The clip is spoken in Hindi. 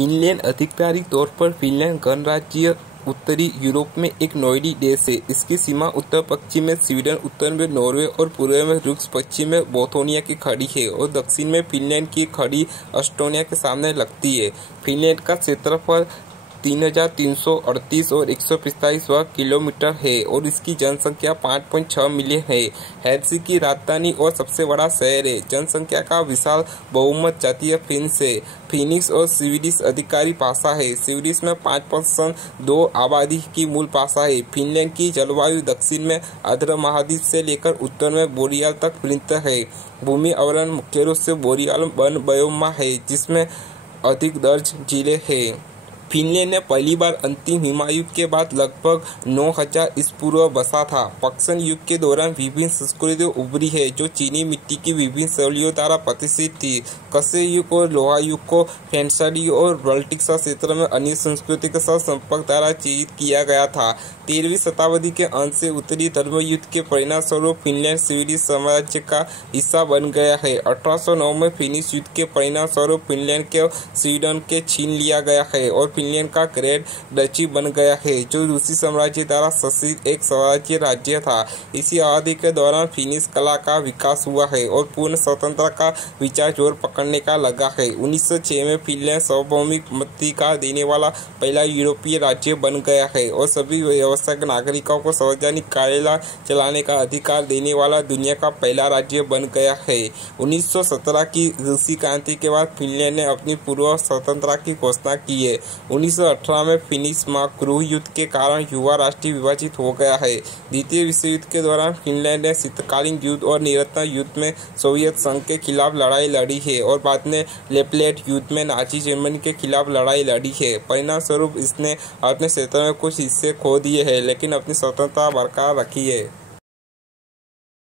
फिनलैंड आधिकारिक तौर पर फिनलैंड गणराज्य उत्तरी यूरोप में एक नोर्डिक देश है। इसकी सीमा उत्तर पश्चिम में स्वीडन, उत्तर में नॉर्वे और पूर्व में रूस, पश्चिम में बोथोनिया की खाड़ी है और दक्षिण में फिनलैंड की खाड़ी एस्टोनिया के सामने लगती है। फिनलैंड का क्षेत्रफल 3,338 और 145 वर्ग किलोमीटर है और इसकी जनसंख्या 5.6 मिलियन है। हेलसिंकी राजधानी और सबसे बड़ा शहर है। जनसंख्या का विशाल बहुमत जातीय फिन्स है। फिनिक्स और स्वीडिश आधिकारिक भाषा है। स्वीडिश में 5% दो आबादी की मूल भाषा है। फिनलैंड की जलवायु दक्षिण में आर्द्र महाद्वीप से लेकर उत्तर में बोरियाल तक विस्तृत है। भूमि आवरण मुख्य रूप से बोरियाल वन बायोमा है, जिसमें अधिक दर्ज जिले हैं। फिनलैंड ने पहली बार अंतिम हिमयुग युग के बाद लगभग 9000 ईसा पूर्व बसा था। पाषाण युग के दौरान विभिन्न संस्कृतियां उभरी है जो चीनी मिट्टी की विभिन्न शैलियों द्वारा प्रतिष्ठित थी। कसे युग और लोहा युग को फेंसाडी और बाल्टिक क्षेत्र में अन्य संस्कृति के साथ संपर्क द्वारा चिह्नित किया गया था। 13वीं शताब्दी के अंत से उत्तरी धर्म युद्ध के परिणाम स्वरूप फिनलैंड स्वीडिश साम्राज्य का हिस्सा बन गया है। 1809 में फिनिश युद्ध के परिणाम स्वरूप फिनलैंड के स्वीडन के छीन लिया गया है और फिनलैंड का ग्रेट डची बन गया है, जो रूसी साम्राज्य द्वारा शासित एक स्वराज्य राज्य था। इसी अवधि के दौरान फिनिश कला का विकास हुआ है और पूर्ण स्वतंत्रता का विचार जोर पकड़ने का लगा है। 1906 में फिनलैंड सार्वभौमिक मताधिकार देने वाला पहला यूरोपीय राज्य बन गया है और सभी व्यावसायिक नागरिकों को सार्वजनिक कार्यालय चलाने का अधिकार देने वाला दुनिया का पहला राज्य बन गया है। 1917 की रूसी क्रांति के बाद फिनलैंड ने अपनी पूर्व स्वतंत्रता की घोषणा की है। 1918 में फिनिश गृह युद्ध के कारण युवा राष्ट्र विभाजित हो गया है। द्वितीय विश्व युद्ध के दौरान फिनलैंड ने शीतकालीन युद्ध और निरंतर युद्ध में सोवियत संघ के खिलाफ लड़ाई लड़ी है और बाद में लेपलेट युद्ध में नाजी जर्मनी के खिलाफ लड़ाई लड़ी है। परिणाम स्वरूप इसने अपने क्षेत्र में कुछ हिस्से खो दिए हैं, लेकिन अपनी स्वतंत्रता बरकरार रखी है।